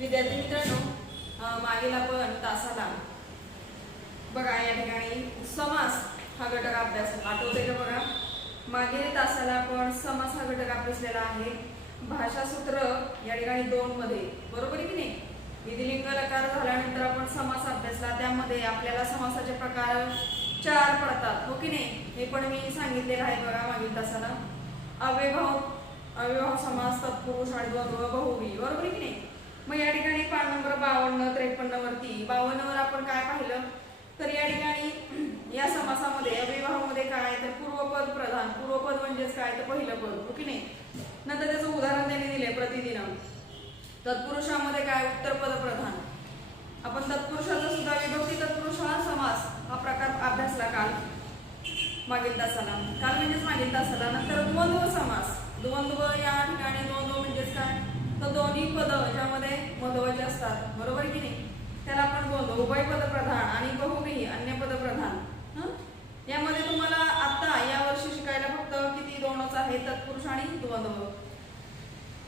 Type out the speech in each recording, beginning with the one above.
विद्यार्थी मित्रांनो, मागील आपण तासाला बघा या ठिकाणी समास हा घटक अभ्यास आठवते का? बघा मागील तासाला आपण समास हा घटक अभ्यासलेला आहे. भाषा सूत्र या ठिकाणी 2 मध्ये, बरोबर आहे की नाही? विधिलिंग लकार झाल्यानंतर आपण समास अभ्यासला, त्यामध्ये आपल्याला समासाचे प्रकार 4 पडतात, हो की नाही? हे पण मी सांगितलेलं आहे बघा मागील तासाला. अव्ययभाव समास, तत्पुरुष आणि द्वंद्व, बहुव्रीही, बरोबर आहे की नाही? मग या ठिकाणी पान नंबर 52 53 वरती 52 वर आपण काय पाहिलं तर या ठिकाणी या समासामध्ये अव्ययभावामध्ये काय तर पूर्वपद प्रधान. पूर्वपद म्हणजेच काय तर पहिलं पद, हो की नाही? नंतर त्याचं उदाहरण त्यांनी दिले प्रतिदिन. तत्पुरुषामध्ये काय उत्तरपद प्रधान. आपण तत्पुरुषाचा सुद्धा विभक्ती तत्पुरुष हा समास हा प्रकार अभ्यासला काल मागील तासाला. काल म्हणजेच मागील तासाला. नंतर द्वंद्व समास. द्वंद्व या ठिकाणी द्वंद्व म्हणजेच काय तर दोन्ही पद ज्यामध्ये महत्त्वाचे असतात, बरोबर की नाही? त्याला आपण द्वंद्व. उभयपद प्रधान आणि बहुव्रीही अन्य पद प्रधान. यामध्ये तुम्हाला आता या वर्षी शिकायला फक्त किती 2च आहे, तत्पुरुष आणि द्वंद्व.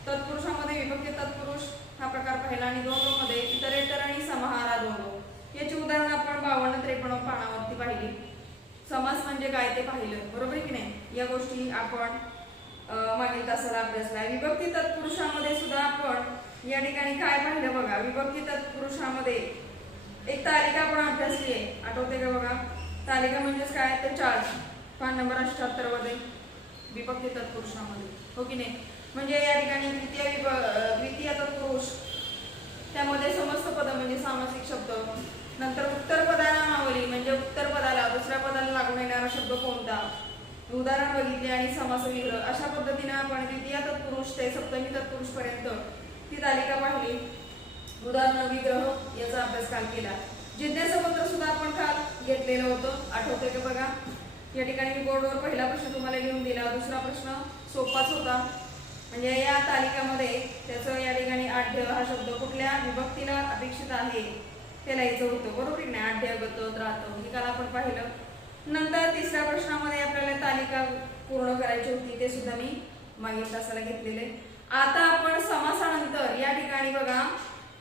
तत्पुरुषामध्ये विभक्ती तत्पुरुष हा प्रकार पाहिला आणि द्वंद्वमध्ये इतरेतर आणि समाहारा द्वंद्व. याची उदाहरणं आपण 52-53 पानावरती पाहिली. समास म्हणजे काय ते पाहिलं, बरोबर की नाही? या गोष्टी आपण मागील तासाला अभ्यासला. विभक्ती तत्पुरुषामध्ये सुद्धा आपण या ठिकाणी काय पाहिलं बघा. विभक्ती तत्पुरुषामध्ये एक तालिका आपण अभ्यासली आहे, आठवते का? बघा तालिका म्हणजेच काय तर चार्ज, पान नंबर 78 मध्ये विभक्ती तत्पुरुषामध्ये, हो की नाही? म्हणजे या ठिकाणी द्वितीय तत्पुरुष, त्यामध्ये समस्त पद म्हणजे सामासिक शब्द. नंतर उत्तर पदानामावली म्हणजे उत्तर पदाला दुसऱ्या पदाला लागून येणारा शब्द कोणता, उदाहरण बघितले आणि समास विग्रह. अशा पद्धतीने आपण द्वितीय तत्पुरुष ते सप्तमी तत्पुरुष पर्यंत ती तालिका पाहिली. उदाहरण विग्रह याचा अभ्यास काल केला. जिज्ञासा पत्र सुद्धा आपण काल घेतलेलं होतं, आठवते का? बघा या ठिकाणी मी बोर्डवर पहिला प्रश्न तुम्हाला लिहून दिला. दुसरा प्रश्न सोपाच होता. म्हणजे या तालिकामध्ये त्याचं या ठिकाणी आढ्य हा शब्द कुठल्या विभक्तीला अपेक्षित आहे ते लिहायचं होतं, बरोबर की नाही? आढ्य, गत, त्रात हे काल आपण पाहिलं. नंतर तिसऱ्या प्रश्नामध्ये आपल्याला तालिका पूर्ण करायची होती, ते सुद्धा मी मागील तासाला घेतलेले. आता आपण समासानंतर या ठिकाणी बघा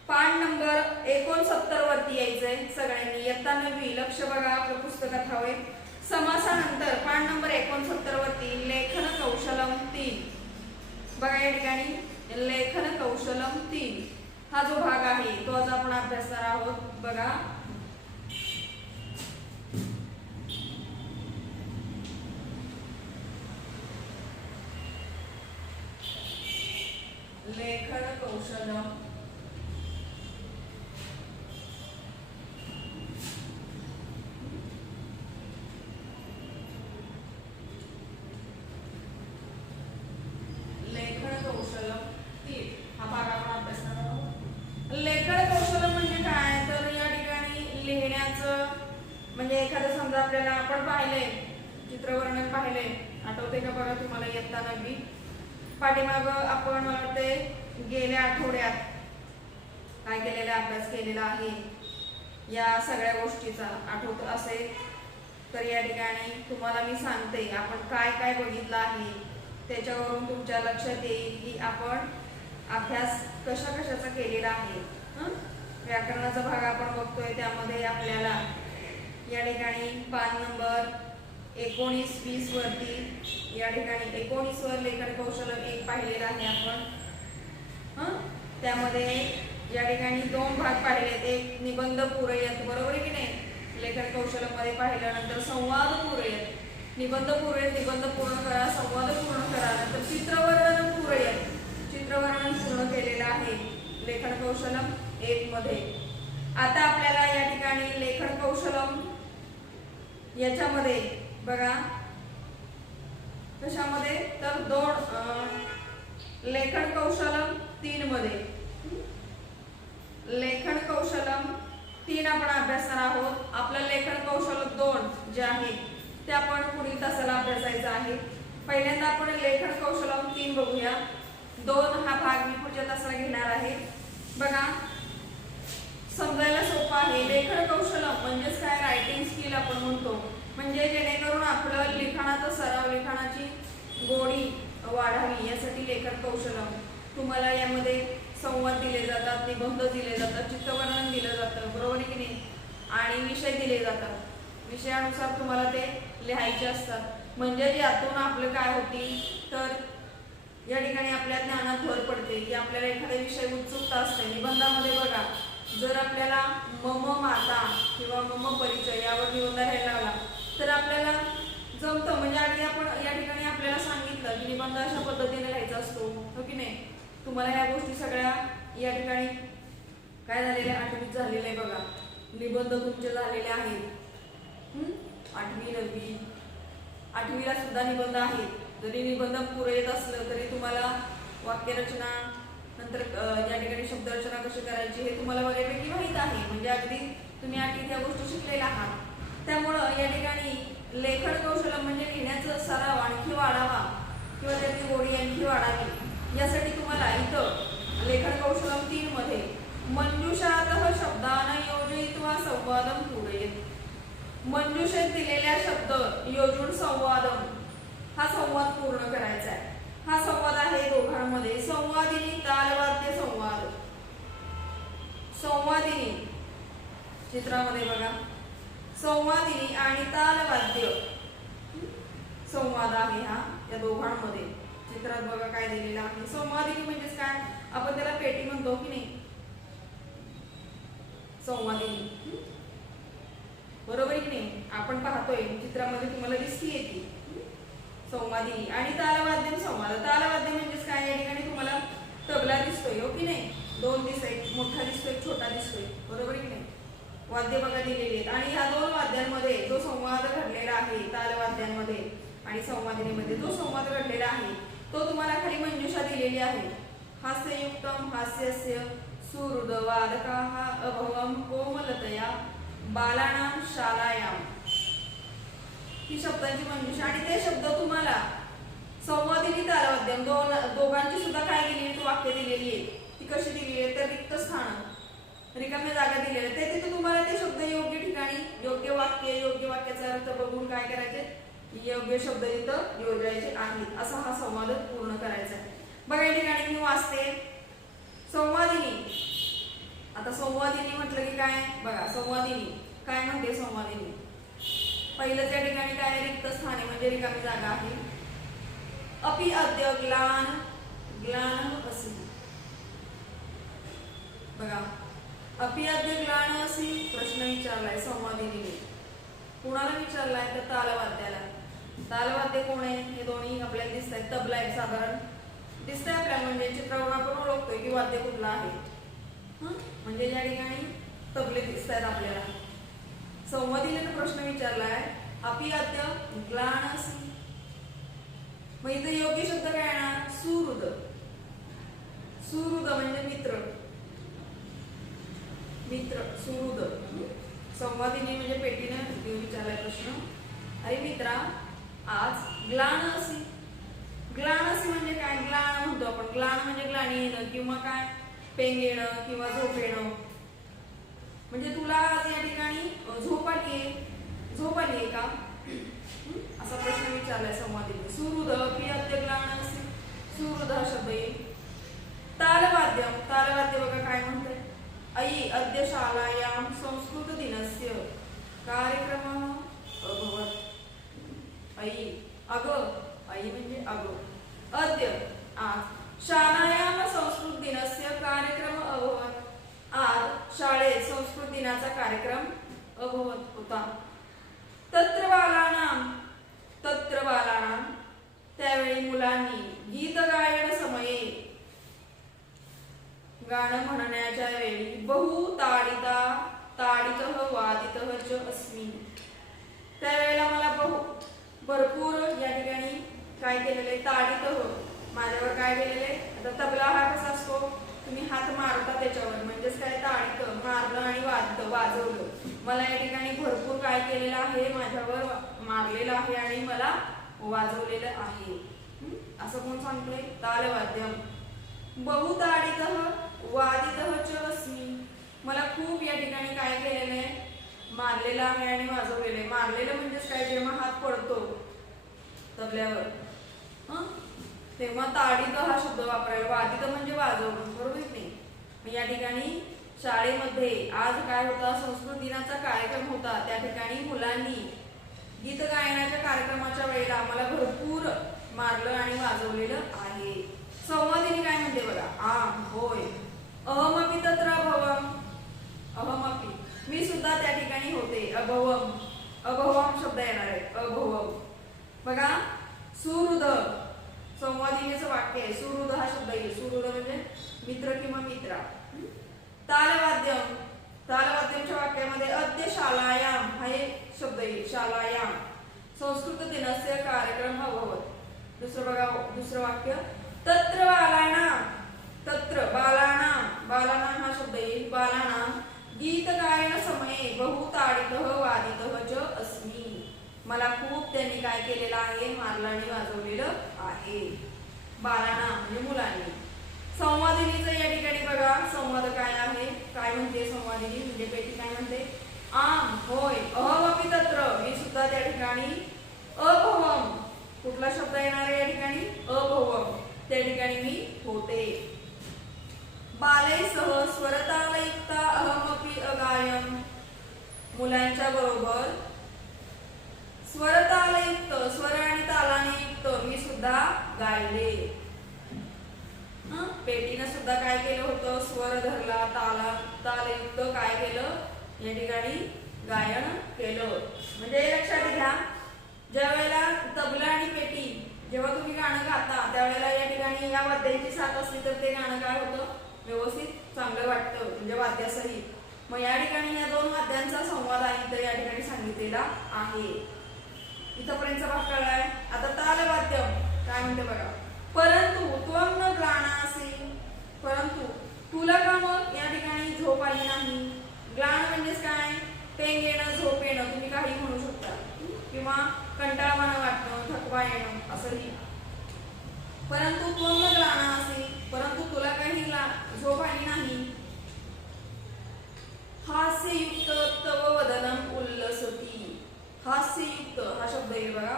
पान नंबर 69 वरती यायचंय सगळ्यांनी. इयत्ता 9वी लक्ष बघा, आपलं पुस्तकात हवंय. समासानंतर पान नंबर 69 वरती लेखन कौशलम 3 बघा. या ठिकाणी लेखन कौशलम 3 हा जो भाग आहे तो आज आपण अभ्यासणार आहोत. बघा लेखन कौशलम हा भाग आपण अभ्यासणार आहोत. लेखन कौशल्य म्हणजे काय तर या ठिकाणी लिहिण्याचं म्हणजे एखादं समजा आपल्याला आपण पाहिले चित्रवर्णन पाहिले, आठवते का? बघा तुम्हाला इयत्ता 9वी पाठीमाग आपण मला वाटते गेल्या आठवड्यात काय केलेला अभ्यास केलेला आहे या सगळ्या गोष्टीचा आठवत असेल तर या ठिकाणी तुम्हाला मी सांगते आपण काय काय बघितलं आहे. त्याच्यावरून तुमच्या लक्षात येईल की आपण अभ्यास कशाचा केलेला आहे. व्याकरणाचा भाग आपण बघतोय, त्यामध्ये आपल्याला या ठिकाणी पान नंबर 19-20 वरती या ठिकाणी 19 वर लेखन कौशल्य 1 पाहिलेला आहे आपण. त्यामध्ये या ठिकाणी 2 भाग पाहिलेत. एक निबंध पूरयत, बरोबर आहे की नाही? लेखन कौशल्यामध्ये पाहिलं. नंतर संवाद पूरयत, निबंध पूरयत, निबंध पूर्ण करा, संवाद पूर्ण करा. नंतर चित्रवर्णन पूरयत, चित्रवर्णन पूर्ण केलेलं आहे लेखन कौशलम 1 मध्ये. आता आपल्याला या ठिकाणी लेखन कौशलम याच्यामध्ये बघा कशामध्ये तर 2 लेखन कौशलम 3 मध्ये लेखन कौशलम 3 आपण अभ्यासणार आहोत. आपलं लेखन कौशल्य 2 जे आहे ते आपण पुढील तासाला अभ्यासायचं आहे. पहिल्यांदा आपण लेखन कौशलम 3 बघूया. 2 हा भाग मी पुढच्या तासाला घेणार आहे. बघा समजायला सोपं आहे. लेखन कौशल्य म्हणजेच काय रायटिंग स्किल आपण म्हणतो, म्हणजे जेणेकरून आपलं लिखाणाचा सराव, लिखाणाची गोडी वाढावी यासाठी लेखन कौशल्य. तुम्हाला यामध्ये संवाद दिले जातात, निबंध दिले जातात, चित्रवर्णन दिलं जातं, बरोबर आहे की नाही, आणि विषय दिले जातात. विषयानुसार तुम्हाला ते लिहायचे असतात. म्हणजे यातून आपलं काय होती तर या ठिकाणी आपल्या ज्ञानात भर पडते की आपल्याला एखादा विषय उत्सुकता असते. निबंधामध्ये बघा, जर आपल्याला मम माता किंवा मम परिचय यावर निबंध लिहायला लागला तर आपल्याला जमतं. म्हणजे आधी आपण या ठिकाणी आपल्याला सांगितलं की निबंध अशा पद्धतीने लिहायचा असतो, हो की नाही. तुम्हाला ह्या गोष्टी सगळ्या या ठिकाणी काय झालेल्या, 8वीत झालेलं आहे बघा. निबंध तुमचे झालेले आहेत. 8वी 9वी 8वीला सुद्धा निबंध आहेत. जरी निबंध पुरे येत असलं तरी तुम्हाला वाक्यरचना नंतर या ठिकाणी शब्दरचना कशी करायची हे तुम्हाला बऱ्यापैकी माहीत आहे. म्हणजे अगदी तुम्ही 8वीत या गोष्टी शिकलेल्या आहात. त्यामुळं या ठिकाणी लेखन कौशल्य म्हणजे लिहिण्याचा सराव आणखी वाढावा किंवा त्याची गोडी आणखी वाढावी यासाठी तुम्हाला इथं लेखन कौशल्य 3 मध्ये मंजुषातः शब्दान योजयित्वा संवादम पूरयेत. मंजुषेत दिलेल्या शब्द योजून संवादम हा संवाद पूर्ण करायचा आहे. हा संवाद आहे दोघांमध्ये. संवादिनी तालवाद्य संवाद. संवादिनी चित्रामध्ये बघा, संवादिनी आणि तालवाद्य संवाद आहे हा या दोघांमध्ये. चित्रात बघा काय दिलेलं आहे. संवादिनी म्हणजेच काय, आपण त्याला पेटी म्हणतो की नाही, संवादिनी, बरोबर की नाही. आपण पाहतोय चित्रामध्ये तुम्हाला दिसतीये ती संवादिनी. आणि तालवाद्य संवाद. तालवाद्य म्हणजेच काय, या ठिकाणी तुम्हाला तबला दिसतोय, हो की नाही. 2 दिसतोय, एक मोठा दिसतोय, एक छोटा दिसतोय, बरोबर की नाही. वाद्य बघा दिलेली आहेत आणि ह्या 2 वाद्यांमध्ये जो संवाद घडलेला आहे, तालवाद्यांमध्ये आणि संवादिनीमध्ये जो संवाद घडलेला आहे तो तुम्हाला खाली मंजुषा दिलेली आहे. हास्ययुक्तम हास्यस्य सुहृद वादकाः अभवम कोमलतया बालानां शालायाम. ही शब्दांची मंजुषा आणि ते शब्द तुम्हाला संवादिनी तालवाद्यम दोघांची सुद्धा काय दिलेली वाक्य दिलेली आहे. ती कशी दिलेली आहे तर रिक्त स्थान, रिकाम्या जागा दिलेल्या आहेत. ते तिथे तुम्हाला ते शब्द योग्य ठिकाणी योग्य वाक्य, योग्य वाक्याचा अर्थ बघून काय करायचे, योग्य शब्द इथं योजायचे आहेत. असा हा संवाद पूर्ण करायचा आहे. बघा या ठिकाणी मी वाचते संवादिनी. आता संवादिनी म्हटलं की काय बघा, संवादिनी काय म्हणते. संवादिनी पहिलं त्या ठिकाणी काय, रिक्त स्थाने म्हणजे रिकामी जागा आहे. अपि अद्य ग्लान ग्लान असि. बघा, अपि अद्य ग्लान असि प्रश्न विचारलाय संवादिनीने. कोणाला विचारलाय तर तालवाद्याला. तालवाद्य कोण आहे हे दोन्ही आपल्याला दिसत आहेत. तबला एक साधारण दिसतंय आपल्याला, म्हणजे चित्रावरून आपण ओळखतोय की वाद्य कुठलं आहे. म्हणजे या ठिकाणी तबले दिसत आहेत आपल्याला. संवादिनीने प्रश्न विचारलाय अपि अद्य ग्लान असि. मग इथे योग्य शब्द काय येणार, सुहृद. सुहृद म्हणजे मित्र, मित्र सुहृद. संवादिनी म्हणजे पेटीने विचारलाय प्रश्न, अरे मित्रा आज ग्लान असि. ग्लान असि म्हणजे काय, ग्लान म्हणतो आपण. ग्लान म्हणजे ग्लानी येणं किंवा काय पेंग येणं किंवा झोप येणं. म्हणजे तुला आज या ठिकाणी झोप आली का, असा प्रश्न विचारलाय संवादिनी. सुहृद अपि अद्य ग्लान असि. सुहृद हा शब्द येईल. तालवाद्यम. तालवाद्य बघा काय म्हणते, अयि अद्य शालायां संस्कृत दिनस्य कार्यक्रमः अभवत्. अयि अगं, अयि म्हणजे अगं, अद्य आज, शालायां संस्कृत दिनस्य कार्यक्रम अभवत्. आज शाळेत संस्कृत दिनाचा कार्यक्रम अभवत होता. तत्र बालानां त्यावेळी मुलांनी गीत गायन समये गाणं म्हणण्याच्या वेळी बहु ताडितः वादितः च अस्मि. त्यावेळेला मला भरपूर या ठिकाणी काय केलेले, ताडितः माझ्यावर काय केलेले. आता तबला हा कसा असतो, तुम्ही हात मारता त्याच्यावर, म्हणजेच काय ताडितं मारलं आणि वाजवलं. मला या ठिकाणी भरपूर काय केलेलं आहे, माझ्यावर मारलेलं आहे आणि मला वाजवलेलं आहे. असं कोण सांगतोय, तालवाद्यम. बहुताडितः वादितः च अस्मि. मला खूप या ठिकाणी काय केलेलं आहे, मारलेलं आहे आणि वाजवलेलं आहे. मारलेलं म्हणजेच काय, जेव्हा हात पडतो तबल्यावर तेव्हा ताडित हा शब्द वापरायला. वादित म्हणजे वाजवणं, बरोबर नाही. या ठिकाणी शाळेमध्ये आज काय होता, संस्कृत दिनाचा कार्यक्रम होता. त्या ठिकाणी मुलांनी गीत गायनाच्या कार्यक्रमाच्या वेळेला आम्हाला भरपूर मारलं आणि वाजवलेलं आहे. संवादिनी काय म्हणते बघा, होय, अहमपि तत्र अभवम, अहमपि मी सुद्धा त्या ठिकाणी होते. अभवम, अभवम शब्द येणार आहे, अभवम. बघा सुहृद, संवादिनीचं वाक्य आहे. सुहृद हा शब्द येईल. सुहृद म्हणजे मित्र किंवा मित्रा. तालवाद्यम, तालवाद्यमच्या वाक्यामध्ये अद्य शालायाम हा एक शब्द येईल. शालायाम संस्कृत दिनस्य कार्यक्रम अभवत. दुसरं बघा, दुसरं वाक्य तत्र बालानां, तत्र बालानां, बालानां हा शब्द येईल. बालानां गीत गायन समये बहुताडितः वादितः च अस्मि. मला खूप त्यांनी काय केलेलं आहे, मारलं आणि वाजवलेलं आहे. बालांना म्हणजे मुलांनी. संवादिनीचं या ठिकाणी बघा संवाद काय आहे, काय म्हणते संवादिनी म्हणजे पेटी काय म्हणते, आम होय, अहमपि तत्र मी सुद्धा त्या ठिकाणी. अभवम कुठला शब्द येणार आहे या ठिकाणी, अभवम त्या ठिकाणी मी होते. बालैसह स्वरतालयुक्त अहमपि अगायम मुलांच्या बरोबर स्वरतालयुक्त स्वर आणि तालाने युक्त मी सुद्धा गायले. पेटीनं सुद्धा काय केलं होतं, स्वर धरला, तालयुक्त काय केलं या ठिकाणी गायन केलं. म्हणजे लक्षात घ्या, ज्या वेळेला तबला आणि पेटी जेव्हा तुम्ही गाणं गाता त्यावेळेला या ठिकाणी या वाद्यांची साथ असली तर ते गाणं काय होतं, व्यवस्थित चांगलं वाटतं, म्हणजे वाद्यासहित. मग या ठिकाणी या दोन वाद्यांचा संवाद आहे तर या ठिकाणी सांगितलेला आहे. इथपर्यंतचा भाग कळलाय. आता तालवाद्यम काय म्हणते बघा, परंतु त्वं न ग्लानासि, परंतु तुला का मग या ठिकाणी झोप आली नाही. ग्लान म्हणजेच काय, पेंग येणं, झोप येणं, तुम्ही काही म्हणू शकता, किंवा कंटाळवाणं वाटणं, थकवा येणं असंही. परंतु त्वं न ग्लानासि, परंतु तुला काही झोप आली नाही. हास्ययुक्त तव वदनम उल्लसती, हास्ययुक्त हा शब्द येईल बघा,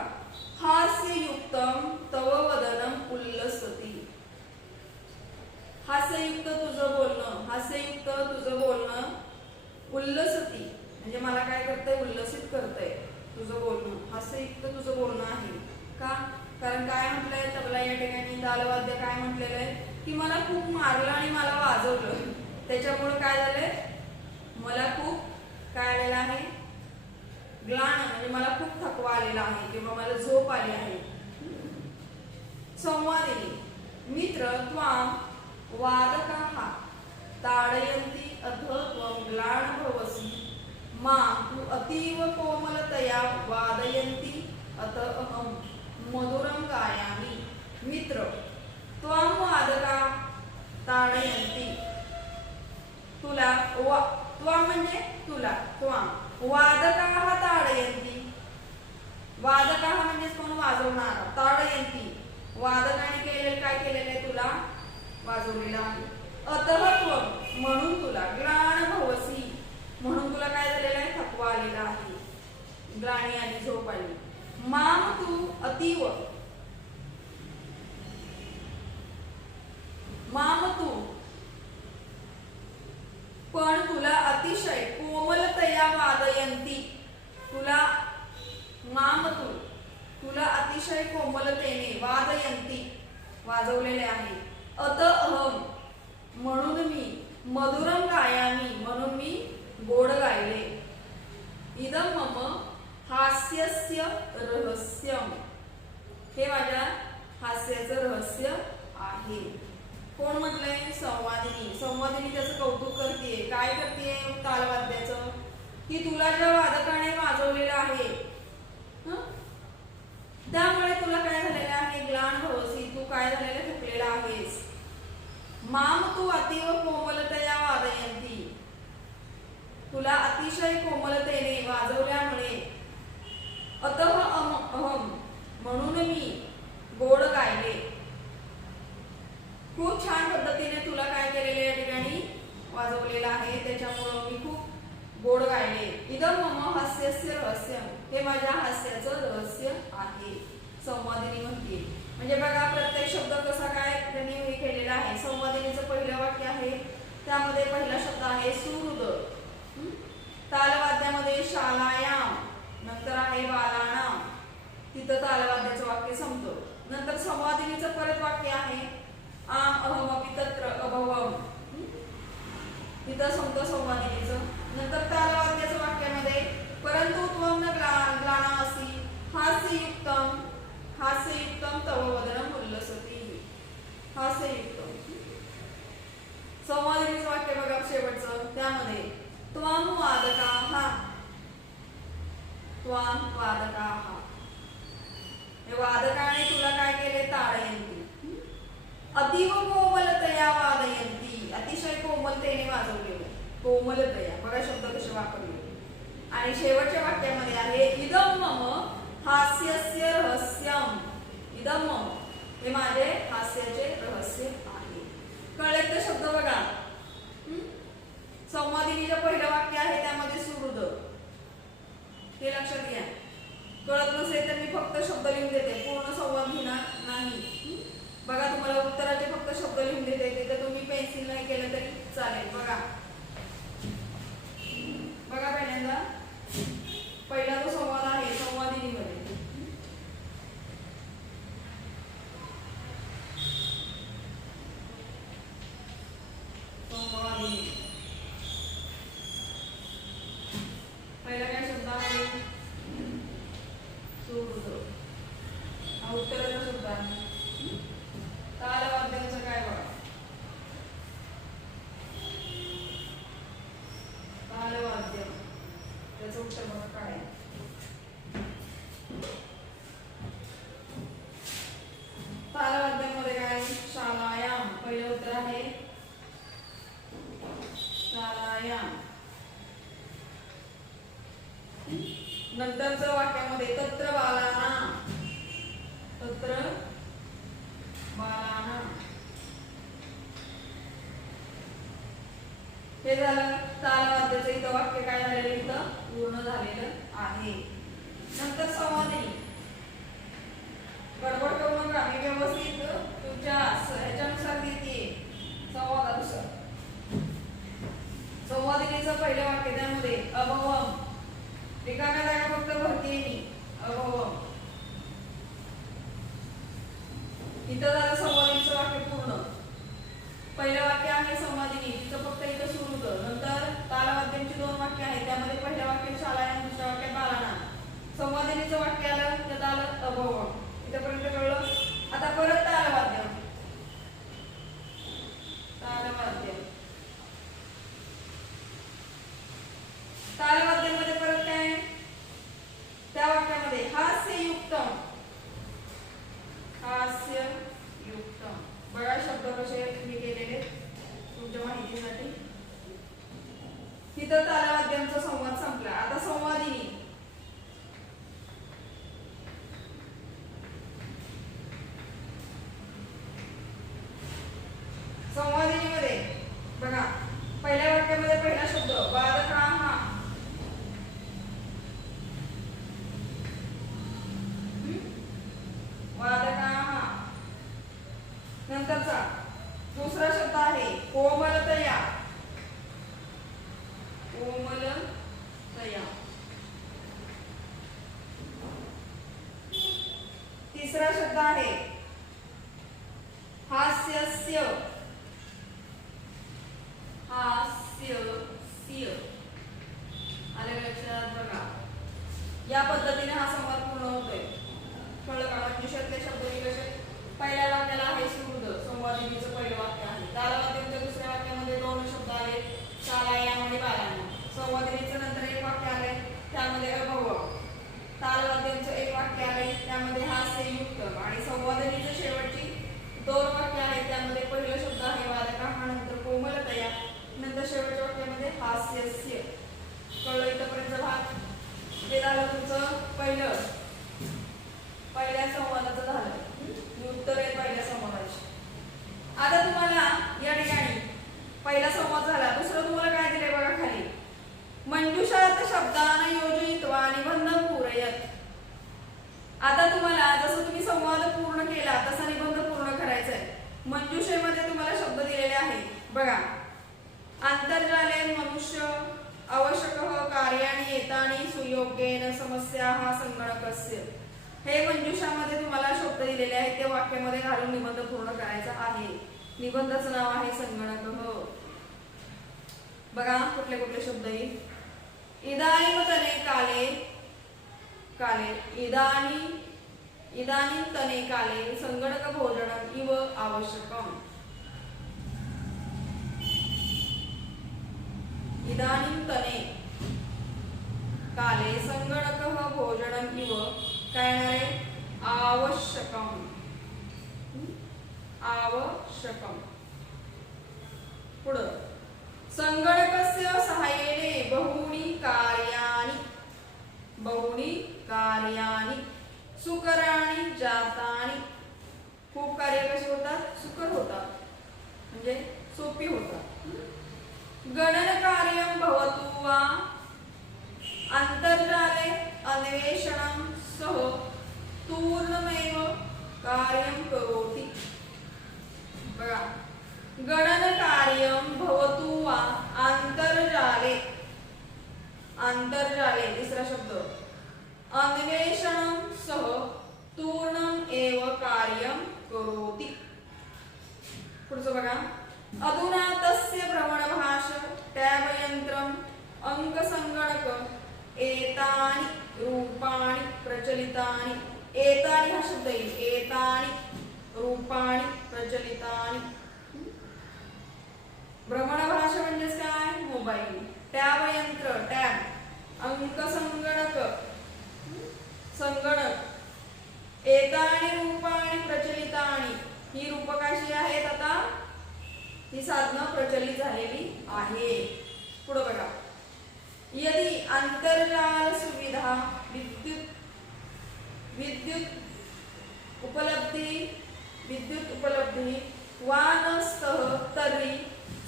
हास्ययुक्तम तव वदनम उल्लसती. हास्ययुक्त तुझं बोलणं, हास्ययुक्त तुझं बोलणं, उल्लसती म्हणजे मला काय करतंय, उल्लसित करतंय तुझं बोलणं. हास्ययुक्त तुझं बोलणं आहे का, कारण काय म्हटलंय तबला या ठिकाणी, तालवाद्य काय म्हटलेलं आहे की मला खूप मारलं आणि मला वाजवलं, त्याच्यामुळे काय झालंय, मला खूप काय आलेलं आहे, ग्लान म्हणजे मला खूप थकवा आलेला आहे किंवा मला झोप आली आहे. संवादिनी मित्र त्वां वादकाः ताडयन्ति अथ त्वं ग्लान भवसि मां तु अतीव कोमलतया वादयन्ति अत अहं मधुरं गायामि. मित्र त्वां वादकाः ताडयन्ति, तुला त्वां म्हणजे तुला, त्वां वादकाः ताडयन्ति, वादकाः म्हणजे कोण, वाजवणार. ताडयन्ति वादकाने केलेलं काय केलेलं आहे, तुला वाजवलेलं आहे. अतः त्वं म्हणून तुला, ग्लान भवसि म्हणून तुला काय झालेलं आहे, थकवा आलेला आहे, ग्लानी आली, झोप आली. माम तू अतीव, माम तू पण तुला अतिशय कोमलतया वादयन्ति, तुला माम तुला अतिशय कोमलतेने वादयन्ति वाजवलेले आहे. अत अहम म्हणून मी, मधुरम गायामी म्हणून मी गोड गायले. इदं मम हास्यस्य रहस्यम, हे माझ्या हास्याचं रहस्य आहे. कोण म्हटलंय, संवादिनी. संवादिनी त्याचं कौतुक करते. काय करते तालवाद्याचं, की तुला ज्या वादकाने वाजवलेलं आहे त्यामुळे तुला काय झालेलं आहे, ग्लान भवसी तू काय झालेलं, थकलेला आहेस. माम तू अतीव कोमलतया वादयन्ति, तुला अतिशय कोमलतेने वाजवल्यामुळे. अतः अहम म्हणून मी गोड गायले. खूप छान पद्धतीने तुला काय केलेले या ठिकाणी वाजवलेलं आहे, त्याच्यामुळं मी खूप गोड गायले. इदं मम हास्यस्य रहस्यम, हे माझ्या हास्याचं रहस्य आहे, संवादिनी म्हणते. म्हणजे बघा प्रत्येक शब्द कसा काय त्यांनी केलेला आहे. संवादिनीचं पहिलं वाक्य आहे त्या त्यामध्ये पहिला शब्द आहे सुहृद. तालवाद्यामध्ये शालायाम, नंतर आहे बालानाम, तिथं तालवाद्याचं वाक्य संपतं. नंतर संवादिनीचं परत वाक्य आहे आम अहमपि तत्र अभवम, तिथं संपतं संवादिनीचं. नंतर तालवाद्याचं वाक्यामध्ये परंतु त्वं न ग्लानासि हास्ययुक्तम हास्ययुक्तम तव वदनम उल्लसति, हास्ययुक्तम. संवादिनीचं वाक्य बघा शेवटचं, त्यामध्ये त्वं वादकाः, त्वं वादकाः, हे वादकाने तुला काय केले, ताडयंती. अतीव कोमलतया वादयंती, अतिशय कोमलतेने वाजवलेलं, कोमलतया बघा शब्द कसे वापरले. आणि शेवटच्या वाक्यामध्ये आहे इदं मम हास्यस्य रहस्यम, इदं मम हे माझे हास्याचे रहस्य आहे. कळले तर शब्द बघा. संवादिनीचं पहिलं वाक्य आहे त्यामध्ये सुहृद, हे लक्षात घ्या. कळत नसेल तर मी फक्त शब्द लिहून देते, पूर्ण संवाद घेणार नाही. बघा तुम्हाला उत्तराचे फक्त शब्द लिहून देते, तिथे तुम्ही पेन्सिल नाही केलं तरी चालेल. बघा बघा पहिल्यांदा पहिला जो संवाद आहे संवादिनीमध्ये, संवादिनी पहिला काय शब्द आहे सुहृद, हा उत्तराचा शब्द आहे. तालवाद्याचं काय बघा, तालवाद्य त्याचं उत्तर बघा काय आहे. तालवाद्यामध्ये काय शालायाम, पहिलं उत्तर आहे शालायाम. नंतरचं वाक्यामध्ये तत्र बालानाम, तत्र बालानाम. हे झालं तालवाद्याचं. इथं वाक्य काय झालेलं, इथं पूर्ण झालेलं आहे. नंतर संवादिनी, गडबड करू नका, मी व्यवस्थित तुमच्या ह्याच्यानुसार देते, संवादानुसार. संवादिनीचं पहिलं वाक्य त्यामध्ये अभवम, रिकाम्या जागा फक्त भरतीये मी, अभवम. इथं झालं संवादिनीचं वाक्य पूर्ण. पहिलं वाक्य आहे संवादिनी, तिचं फक्त इथं सुहृद. नंतर तालवाद्यांची दोन वाक्य आहेत, त्यामध्ये पहिल्या वाक्यात शालायाम, दुसऱ्या वाक्यात बालानाम. संवादिनीचं वाक्य आलं त्यात आलं अभवम. इथपर्यंत कळलं. आता परत तालवाद्य, तालवाद्य, तालवाद्यामध्ये परत काय, त्या वाक्यामध्ये हास्ययुक्तम, हास्ययुक्तम. बघा शब्द कसे मी केलेले तुमच्या माहितीसाठी. तिथं तालवाद्यांचा संवाद संपला. आता संवादिनी, संवादिनीमध्ये बघा पहिल्या वाक्यामध्ये पहिला शब्द वादकाः, वादकाः. नंतरचा दुसरा शब्द आहे कोमलतया, कोमलतया. तिसरा शब्द आहे हास्यस्य, हास्यस्य. आलं लक्षात बघा. या पद्धतीने हा संवाद पूर्ण होतोय. कळलं का? मंजुषातले शब्द कसे, पहिल्या वाक्याला आहे सुहृद, संवादिनीचं पहिलं वाक्य आहे. तालवाद्याच्या दुसऱ्या वाक्यामध्ये दोन शब्द आले, शालायाम आणि बालानाम. संवादिनीचं नंतर एक वाक्य आले, त्यामध्ये अभवम. तालवाद्यांचं एक वाक्य आले, त्यामध्ये हास्ययुक्त. आणि संवादिनीचं शेवटची दोन वाक्य आहेत, त्यामध्ये पहिलं शब्द आहे वादकाः, नंतर कोमलतया, नंतर शेवटच्या वाक्यामध्ये हास्यस्य. कळलं इथपर्यंत भाग. ते झालं तुमचं पहिल्या संवादाचं झालं. उत्तर आहे पहिल्या संवादाची. आता तुम्हाला या ठिकाणी पहिला संवाद झाला. दुसरं तुम्हाला काय दिले बघा खाली, मंजुषात शब्दान योजयित्वा निबंधं पूरयत. आता तुम्हाला जसं तुम्ही संवाद पूर्ण केला तसा निबंध पूर्ण करायचा आहे. मंजुषेमध्ये तुम्हाला शब्द दिलेले आहेत बघा. आंतर्जाले मनुष्य आवश्यकः कार्याणि एतानि सुयोग्येन समस्याः संगणकस्य. हे मंजुषामध्ये तुम्हाला शब्द दिलेले आहेत ते वाक्यामध्ये घालून निबंध पूर्ण करायचा आहे. निबंधाचं नाव आहे संगणकः. बघा कुठले कुठले शब्द आहेत. इदानीन्तने काले काले इदानीन्तने काले संगणक भोजनम् इव आवश्यकम्. इदानीन्तने काले संगणकः भोजनम् इव काय आहे आवश्यकम्. आवश्यकम्. पुढे संगणकस्य सहाय्येने बहुनी कार्याणि सुकराणि जातानि. खूप कार्य कशी होतात सुकर होतात म्हणजे सोपी होतात. गणनकार्यं भवतु वा अंतर्जाले अन्वेषणं सह पूर्णमेव कार्यं करोति. बघा गणनकार्यं भवतु वा अंतर्जाले तिसरा शब्द अन्वेषणं सह पूर्णम एव कार्यं करोति. पुढचं बघा अधुना तस्य भ्रमणभाष टॅब यंत्रम अंकसंगणक एतानि रूपाणि प्रचलितानि. एतानि हा शब्द येईल. एतानि रूपाणि प्रचलितानि. भ्रमणभाष म्हणजे काय मोबाईल. टॅब यंत्र टॅब. अंकसंगणक संगणक. एतानि रूपाणि प्रचलितानि. ही रूप कशी आहेत आता ही साधनं प्रचलित झालेली आहे. पुढे बघा यदि अंतर्जाल सुविधा विद्युत उपलब्धी वा नस्तः तर्हि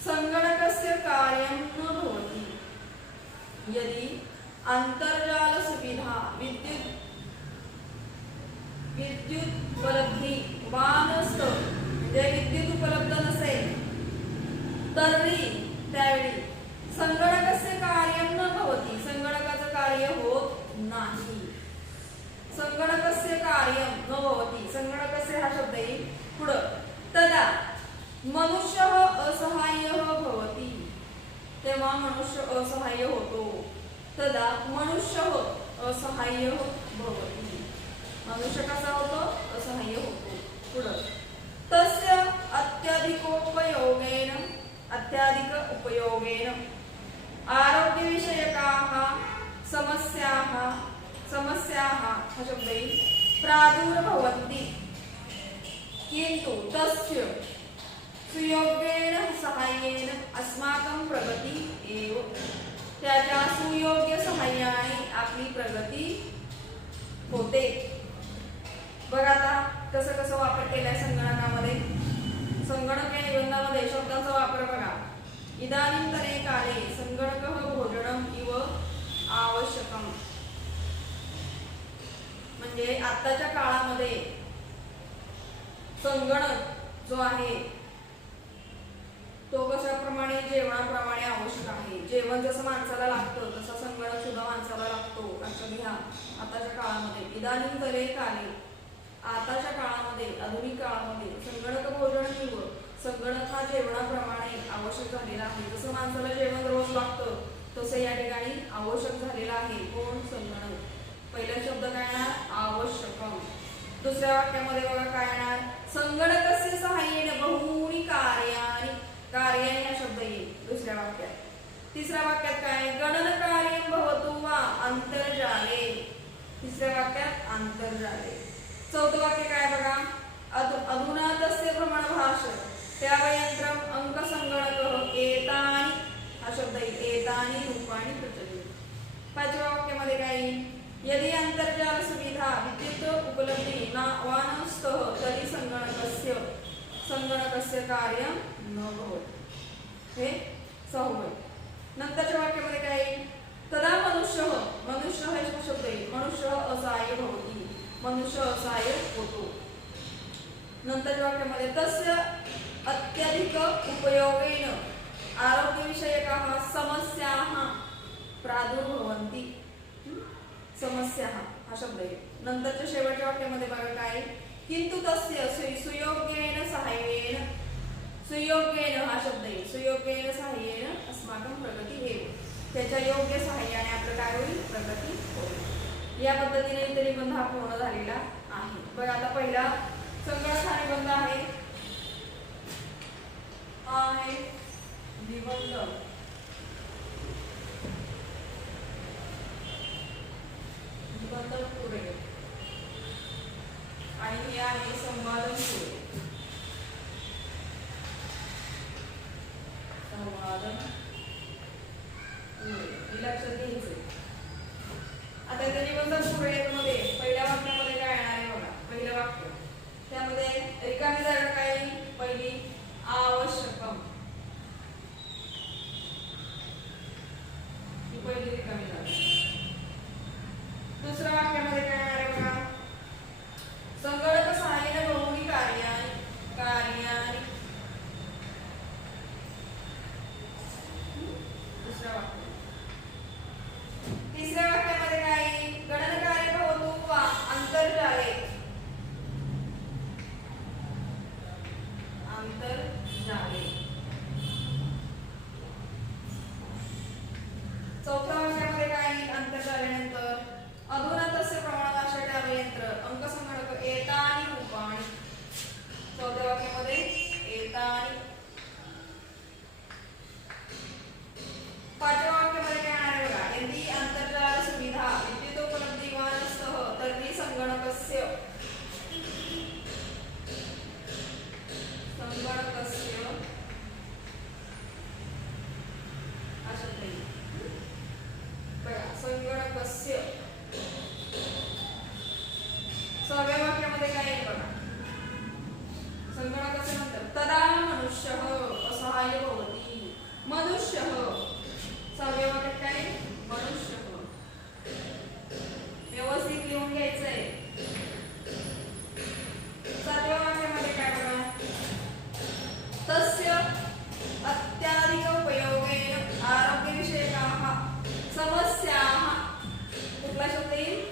संगणकस्य कार्यं न भवति. यदि अंतर्जाल सुविधा विद्युत उपलब्धी वा नस्तः म्हणजे विद्युत उपलब्ध नसेल तर्हि त्यावेळी संगणकस्य कार्यं न भवति. संगणकाचं कार्य होत नाही. संगणकस्य कार्यं न भवति. संगणकस्य हा शब्द येईल. पुढे तदा मनुष्यः असहाय्यः भवति. तेव्हा मनुष्य असहाय्य होतो. तदा मनुष्यः असहाय्यः भवति. मनुष्य कसा होतो असहाय्य होतो. पुढे तस्य अत्याधिक उपयोगेन आरोग्यविषयकाः समस्याः हा शब्द येईल प्रादुर्भवन्ति. किन्तु तस्य सुयोग्येन सहाय्येन अस्माकं प्रगती एव. त्याच्या सुयोग्य सहाय्याने आपली प्रगती होते. बघा आता कसं वापर केलाय संगणकामध्ये. संगणक या निबंधामध्ये शब्दांचा वापर बघा. इदानीन्तने काले संगणकः भोजनम् इव आवश्यकम्. म्हणजे आताच्या काळामध्ये संगणक जो आहे तो कशाप्रमाणे जेवणाप्रमाणे आवश्यक आहे. जेवण जसं माणसाला लागतं तसा संगणक सुद्धा माणसाला लागतो. लक्षात घ्या. आताच्या काळामध्ये इदानीन्तने काले आताच्या काळामध्ये आधुनिक काळामध्ये संगणक भोजन किंवा संगणक हा जेवणाप्रमाणे आवश्यक झालेला आहे. जसं माणसाला जेवण रोज लागतं तसं या ठिकाणी आवश्यक झालेला आहे. कोण संगणक. पहिला शब्द काय येणार आवश्यकम. दुसऱ्या वाक्यामध्ये बघा काय येणार संगणकस्य सहाय्येने बहुनी कार्याणि हा शब्द येईल दुसऱ्या वाक्यात. तिसऱ्या वाक्यात काय गणनकार्यं भवतु वा अंतर्जाले. तिसऱ्या वाक्यात अंतर्जाले. चौथं वाक्य काय बघा अधुना तस्य भ्रमणभाष टॅबयंत्रम अंकसंगणकः एतानि हा शब्द येईल. एतानि रूपाणि प्रचलित. पाचव्या वाक्यामध्ये काय यदि अंतर्जाल सुविधा विद्युत उपलब्धी वा नस्तः तर्हि संगणकस्य कार्यं न भवति. हे सहावे. नंतरच्या वाक्यामध्ये काय तदा मनुष्य हे शब्द येईल. मनुष्य असहाय्य भवति. मनुष्य असहाय्य होतो. नंतरच्या वाक्यामध्ये तस्य अत्यधिक उपयोगेन आरोग्यविषयकाः समस्याः प्रादुर्भवन्ति. समस्या हा शब्द आहे. नंतरच्या शेवटच्या वाक्यामध्ये बघा काय, किंतु तस्य सुयोग्येन सहाय्येन, सुयोग्येन हा शब्द आहे, सुयोग्येन सहाय्येन अस्माकं प्रगती होईल. त्याच्या योग्य सहाय्याने आपलं काय होईल, प्रगती होईल. या पद्धतीने इथे निबंध हा पूर्ण झालेला आहे. बघा आता पहिला संगणक हा निबंध आहे, निबंध. निबंध पुढे आणि हे आहे संवादन पुढे. संवादन पुढे हे लक्षात घ्यायचंय. आता इथे निबंध पुढे मध्ये पहिल्या वाक्यामध्ये काय येणार आहे बघा. पहिलं वाक्य त्यामध्ये रिकामी जागा काय, पहिली आवश्यकम, ही पहिली रिकामी जागा. दुसऱ्या वाक्यामध्ये काय येणार आहे बघा, संगणक सहाय्याने बहुनी कार्याने, दुसऱ्या वाक्य. तिसऱ्या वाक्यामध्ये काय, गणनकार्य भवतु वा आंतरजाले, आंतरजाले. चौथ्या वाक्यामध्ये काय, आंतरजाल्यानंतर अधुना तस्य प्रमाणात यंत्र अंकसंगणक एतानि रूपाणि. चौथ्या वाक्यामध्ये एतानि. पाचव्या वाक्यामध्ये काय आहे बघा, यदि आंतरजाल सुविधा विद्युतोपलब्धिवानस्तः तर्हि संगणकस्य अशा तरी बघा संगणकस्य. सहाव्या वाक्यामध्ये काय आहे बघा, संगणकाच्या नंतर तदा मनुष्यः असहाय्य भवति, मनुष्यः. सहाव्या वाक्यात काय, मनुष्यः. व्यवस्थित लिहून घ्यायचंय. सातव्या वाक्यामध्ये काय बघा, तस्य अत्याधिक उपयोगेन आरोग्यविषयकाः समस्याः. कुठला शब्द येईल,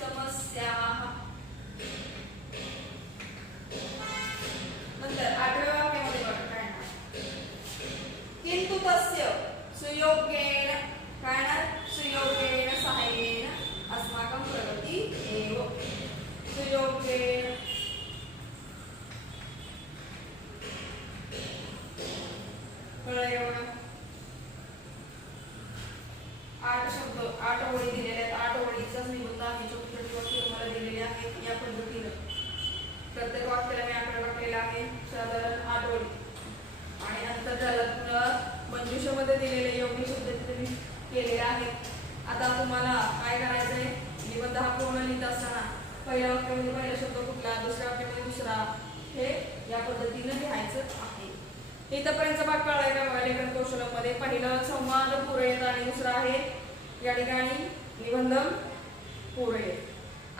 समस्याः. नंतर आठव्या वाक्यामध्ये बघा काय, किंतु तस्य सुयोग्येन, काय ना, सुयोग्येन सहाय्येन अस्माकं प्रगती एव. सुयोग्येन. कळलं का बघा. 8 शब्द 8 ओळी दिलेल्या आहेत. 8 ओळीचाच निबंध आहे. छोटी छोटी वाक्य तुम्हाला दिलेली आहेत. या पद्धतीने प्रत्येक वाक्याला मी आकडा टाकलेला आहे, साधारण 8 ओळी. आणि नंतर झालं मंजुषामध्ये दिलेले योग्य शब्द तिथे मी केलेले आहेत. आता तुम्हाला काय करायचंय, निबंध हा पूर्ण लिहित असताना पहिल्या वाक्यामध्ये पहिला शब्द कुठला, दुसऱ्या वाक्यामध्ये दुसरा, हे या पद्धतीने लिहायचं आहे. इथपर्यंत भाग कळलाय का बघा. लेखन कौशल्यामध्ये पहिलं संवाद पूरयत आणि दुसरा आहे या ठिकाणी निबंध पूरयत.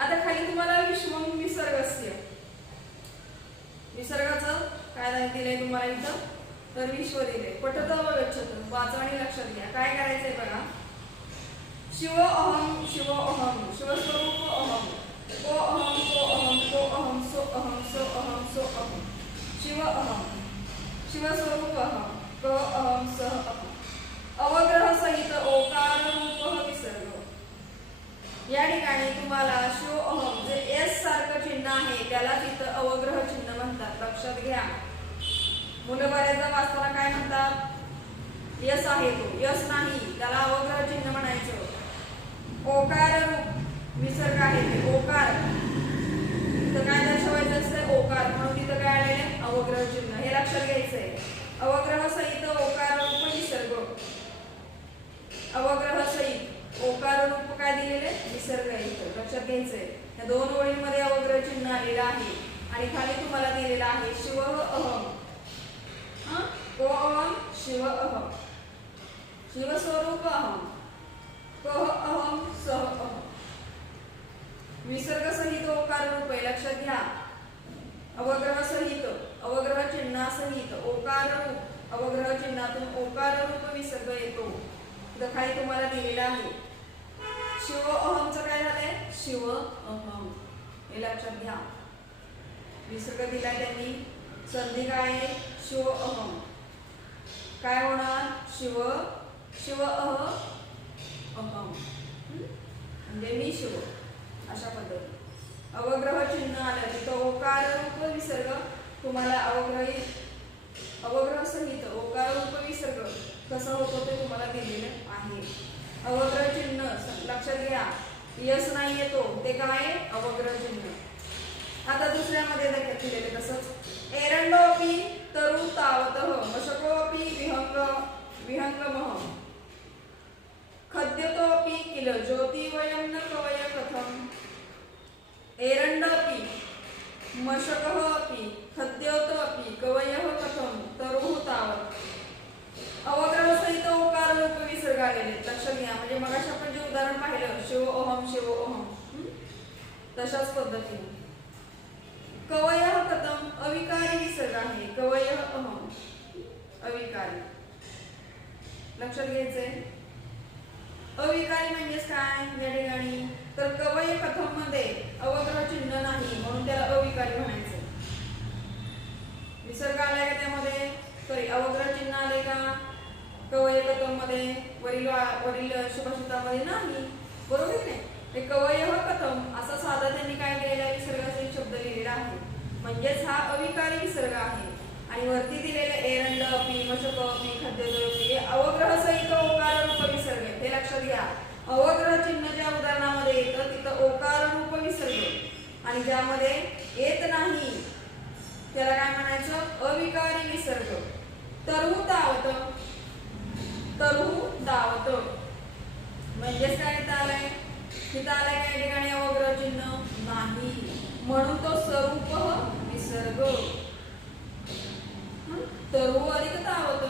आता खाली तुम्हाला विश्वम विसर्गस्य, विसर्गाचं काय दिलंय तुम्हाला इथं, तर विश्व दिले. पठत व गच्छत, वाचा आणि लक्षात घ्या. काय करायचंय बघा, शिव अहम, शिव अहम, शिवस्वरूप अहम, को अहम, को अहम, को अहम, सो अहम, सो अहम, सो अहम, शिव अहम, शिवस्वरूप अहम, क अहम, सह अहम. अवग्रह सहित ओकार रूप विसर्ग. या ठिकाणी तुम्हाला शिव अहम जे एस सारखं चिन्ह आहे त्याला तिथं अवग्रह चिन्ह म्हणतात, लक्षात घ्या. मुलं बऱ्याचदा वाचताना काय म्हणतात, यस आहे तो, यस नाही, त्याला अवग्रह चिन्ह म्हणायचं. ओकार रूप विसर्ग आहे ते ओकार, तिथं काय दर्शवायचं असतं, ओकार, म्हणून तिथं काय आलेले अवग्रह चिन्ह, हे लक्षात घ्यायचंय. अवग्रह सहित ओकार रूप विसर्ग, अवग्रह सहित ओकार रूप काय दिलेले विसर्ग आहे, लक्षात घ्यायचंय. या 2 ओळींमध्ये अवग्रह चिन्ह आलेलं आहे आणि खाली तुम्हाला दिलेलं आहे शिव अहम, को अहम, शिव अहम, शिवस्वरूप अहम, कह अहम, सह अहम. विसर्ग सहित ओकार रूप आहे, लक्षात घ्या. अवग्रह सहित, अवग्रह चिन्ह सहित ओकार रूप अवग्रह चिन्हातून ओकार रूप विसर्ग येतो. इथं खाली तुम्हाला दिलेला आहे. शिव अहमचं काय झालंय? शिव अहम, हे लक्षात घ्या. विसर्ग दिला त्यांनी, संधी काय आहे? शिव अहम. काय होणार? शिव, शिव अहम, म्हणजे मी शिव, अशा पद्धतीने. अवग्रह चिन्ह आलं तिथं ओकार रूप विसर्ग तुम्हाला अवग्रह सहित ओकार रूप विसर्ग कसं होतो ते तुम्हाला दिलेलं आहे. अवग्रह चिन्ह लक्षात घ्या, यस नाही येतो ते काय? अवग्रह चिन्ह. आता दुसऱ्यामध्ये देखील दिलेले तसंच एरंडोपी तरु तावतः मशकोपी विहंगमः खद्यतोपि किल ज्योति वयं न कवय कथम. एरंडोपि मशकः अपि खद्योतोपि कवयः कथम तरुः तावत. अवग्रह सहित ओकार रूप विसर्ग आलेले लक्षात घ्या. म्हणजे मगाशी आपण जे उदाहरण पाहिलं शिव ओहम तशाच पद्धतीने. कवयः कथम अविकारी विसर्ग आहे. कवयः अहम अविकारी, लक्षात घ्यायचंय. अविकारी म्हणजेच काय या ठिकाणी? तर कवय कथम मध्ये अवग्रह चिन्ह नाही म्हणून त्याला अविकारी म्हणायचं. विसर्ग आलाय का त्यामध्ये? सॉरी, अवग्रह चिन्ह आले का कवय कथम मध्ये? वरील सुभाषितामध्ये नाही, बरोबर की नाही? हे कवय कथम असा साधा त्यांनी काय केलेला विसर्गाचा शब्द लिहिलेला आहे, म्हणजेच हा अविकारी विसर्ग आहे. आणि वरती दिलेले एरंड अपि मशक अपि खद्यतोपि हे अवग्रह सहित ओकार रूप विसर्ग, हे लक्षात घ्या. अवग्रह चिन्ह ज्या उदाहरणामध्ये येतं तिथं ओकार रूप विसर्ग, आणि ज्यामध्ये येत नाही त्याला काय म्हणायचं? अविकारी विसर्ग. तरु तावत, म्हणजेच काय इथं आलंय? तिथं आलंय काय ठिकाणी अवग्रह चिन्ह नाही म्हणून तो स्वरूप विसर्ग. तरु अधिक तावत,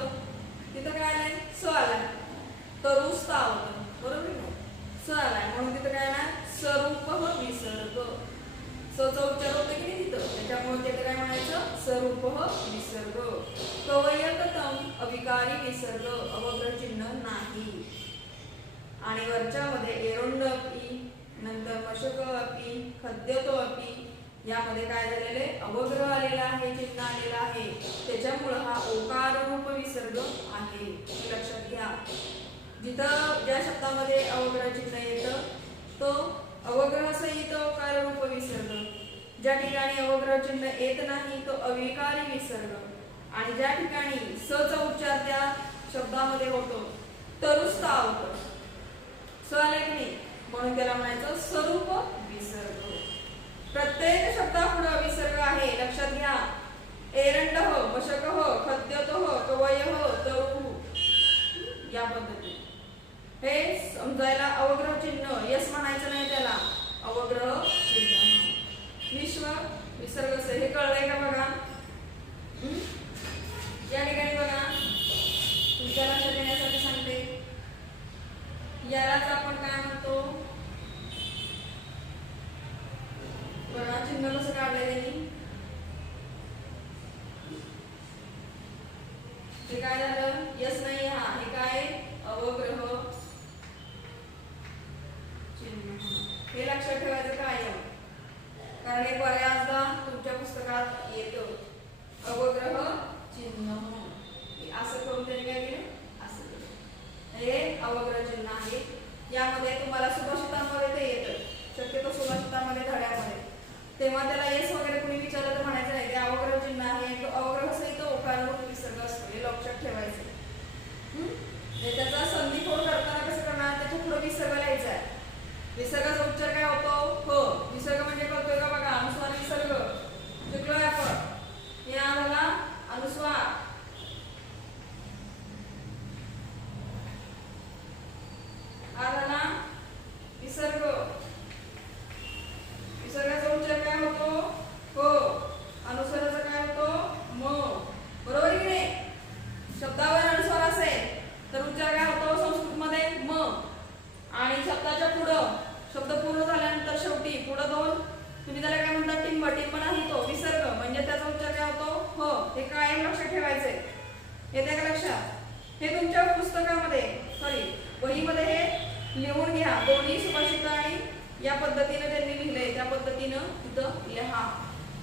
तिथं काय आलंय? स आलाय. तरुस तावत, बरोबर आहे? स आलाय म्हणून तिथं काय आलाय? स्वरूप विसर्ग. सचा उच्चार होतो की नाही तिथं, त्याच्यामुळे तिथं काय म्हणायचं? स्वरूप विसर्ग. कवय कथम अविकारी विसर्ग, अवग्रह चिन्ह नाही. आणि वरच्या मध्ये एरोंड अपि, नंतर मशक अपि, खद्यतो अपि, यामध्ये काय झालेले? अवग्रह आलेला आहे, चिन्ह आलेला आहे. त्याच्यामुळे हा ओकार रूप विसर्ग आहे, हे लक्षात घ्या. जिथं ज्या शब्दामध्ये अवग्रह चिन्ह येतं तो अवग्रह सहित ओकार रूप विसर्ग. ज्या ठिकाणी अवग्रह चिन्ह येत नाही तो अविकारी विसर्ग. आणि ज्या ठिकाणी स चा उच्चार त्या शब्दामध्ये होतो तरुस्तावत, स आले की नाही म्हणून त्याला म्हणायचं स्वरूप विसर्ग. प्रत्येक शब्दापुढे विसर्ग आहे, लक्षात घ्या. एरंड हो, मशक हो, खद्यत हो, कवय हो, तरु, या पद्धतीने हे समजायला अवग्रह चिन्ह यस म्हणायचं नाही, त्याला अवग्रह चिन्ह. विश्व विसर्ग हे कळलंय का? बघा या ठिकाणी बघा, तुमच्या लक्षात येण्यासाठी सांगते. यालाच आपण काय म्हणतो? बघा चिन्ह कसं काढलंय त्यांनी. हे काय झालं? यस नाही, हा हे काय? अवग्रह चिन्ह. हे लक्षात ठेवायचं काय? कारण हे बऱ्याचदा तुमच्या पुस्तकात येतं अवग्रह चिन्ह. असं करून त्यांनी काय केलं? असं केलं. हे अवग्रह चिन्ह आहे. यामध्ये तुम्हाला सुभाषितांमध्ये ते येतं, शक्यतो सुभाषितांमध्ये धड्यामध्ये, तेव्हा त्याला यस वगैरे कुणी विचारलं तर म्हणायचं नाही, ते अवग्रह चिन्ह आहे. अवग्रह सहित ओकार रूप विसर्ग असतो, हे लक्षात ठेवायचं. त्याचा संधिखोड करताना कसं करणार? त्याच्या पुढे विसर्ग लिहायचा आहे. विसर्गाचा उच्चार काय होतो? हो. विसर्ग म्हणजे कळतोय का? बघा अनुस्वार विसर्ग शिकलोय आपण. या बघा अनुस्वार, आला विसर्ग. विसर्गाचा उच्चार काय होतो? हो. अनुस्वाराचा काय होतो? म, बरोबर की नाही? शब्दावर अनुस्वार असेल तर उच्चार काय होतो संस्कृत मध्ये? म. आणि शब्दाच्या पुढं शब्द पूर्ण झाल्यानंतर शेवटी पुढं दोन, तुम्ही त्याला काय म्हणता? टिंब. टिंब नाही तो विसर्ग, म्हणजे त्याचा उच्चार काय होतो? हो. हे कायम लक्षात ठेवायचंय. येते का लक्षात? हे तुमच्या पुस्तकामध्ये सॉरी वहीमध्ये हे लिहून घ्या. दोन्ही सुभाषित आणि या पद्धतीने त्यांनी लिहिलंय त्या पद्धतीनं तिथं लिहा.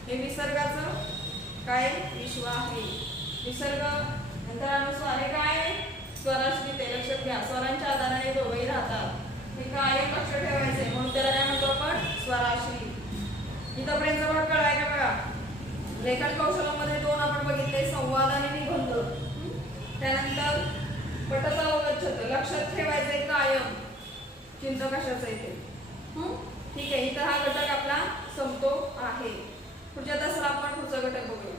हे निसर्गाचं काय विश्व आहे. निसर्ग नंतर अनुस्वार हे काय स्वराश्री ते लक्षात घ्या. स्वरांच्या आधाराने दोघंही राहतात. हे कायम लक्ष ठेवायचंय म्हणून त्याला काय म्हणतो आपण स्वराश्री. इथपर्यंत भाग कळाय का बघा. लेखन कौशल्यामध्ये दोन आपण बघितले संवाद आणि निबंध. त्यानंतर पटता अवगच्छत लक्षात ठेवायचंय कायम चिंता कशाचं येते. ठीक आहे. इथं हा घटक आपला संपतो आहे. पुढच्या तासाला आपण पुढचा घटक बघूया.